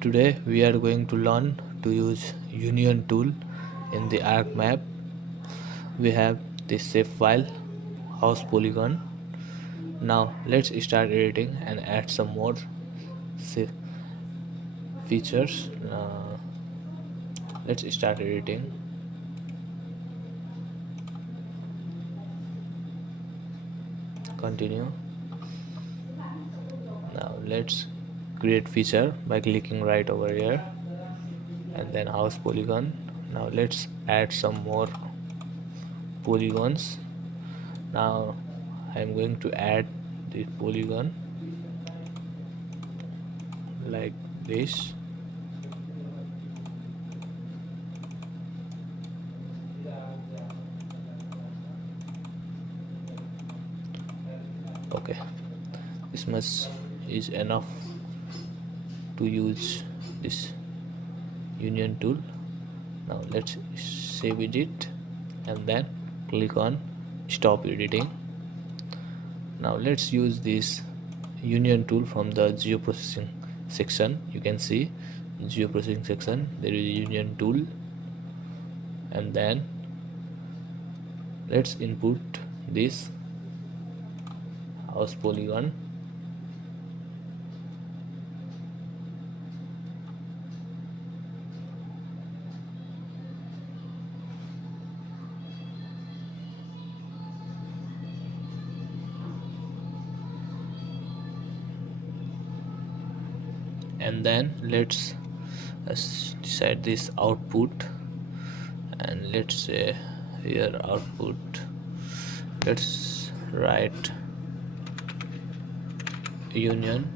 Today we are going to learn to use union tool in the ArcMap. We have this shape file, house polygon. Now let's start editing and add some more features. Let's start editing. Continue. Now let's create feature by clicking right over here and then house polygon. Now let's add some more polygons. Now I'm going to add the polygon like this. Okay, this much is enough to use this union tool. Now let's save it and then click on stop editing. Now let's use this union tool from the geoprocessing section. You can see geoprocessing section, there is a union tool, and then let's input this house polygon. And then let's decide this output, and let's say here output, let's write union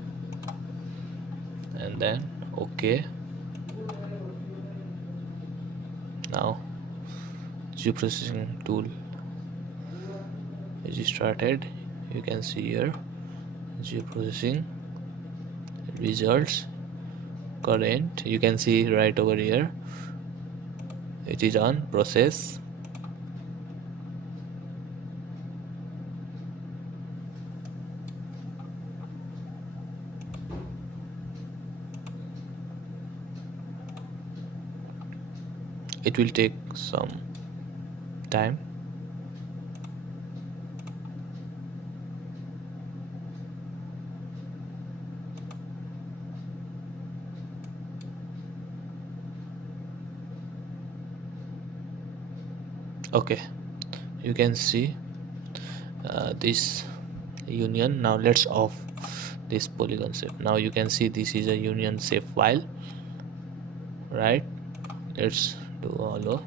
and then OK. Now geoprocessing tool is started. You can see here geoprocessing results current. You can see right over here it is on process. It will take some time. Okay, you can see this union. Now let's off this polygon shape. Now you can see this is a union shape file, right? Let's do hollow.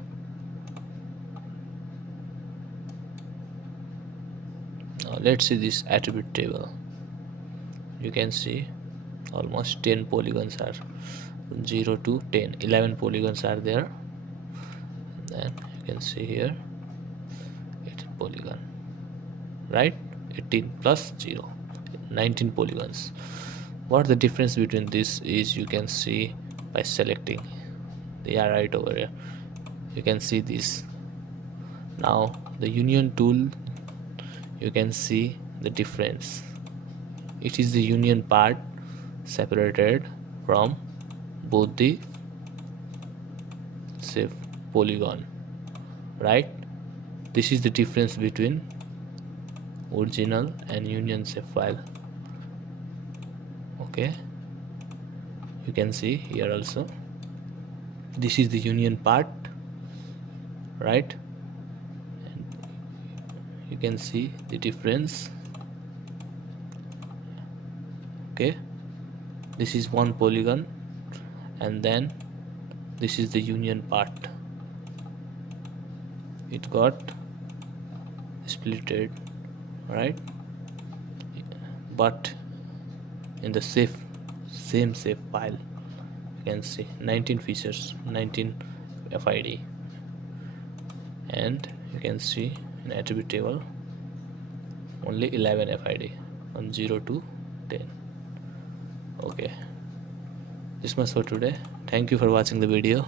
Now let's see this attribute table. You can see almost 10 polygons are 0 to 10, 11 polygons are there. Then you can see here 18 polygon, right? 18 plus 0, 19 polygons. What the difference between this is, you can see by selecting. They are right over here. You can see this. Now the union tool, you can see the difference. It is the union part separated from both the shape polygon, right? This is the difference between original and union shape file. Okay, you can see here also this is the union part, right? And you can see the difference. Okay, this is one polygon and then this is the union part. It got splitted, right? But in the same shape file, you can see 19 features, 19 FID, and you can see in attribute table only 11 FID from 0 to 10. Okay, this much for today. Thank you for watching the video.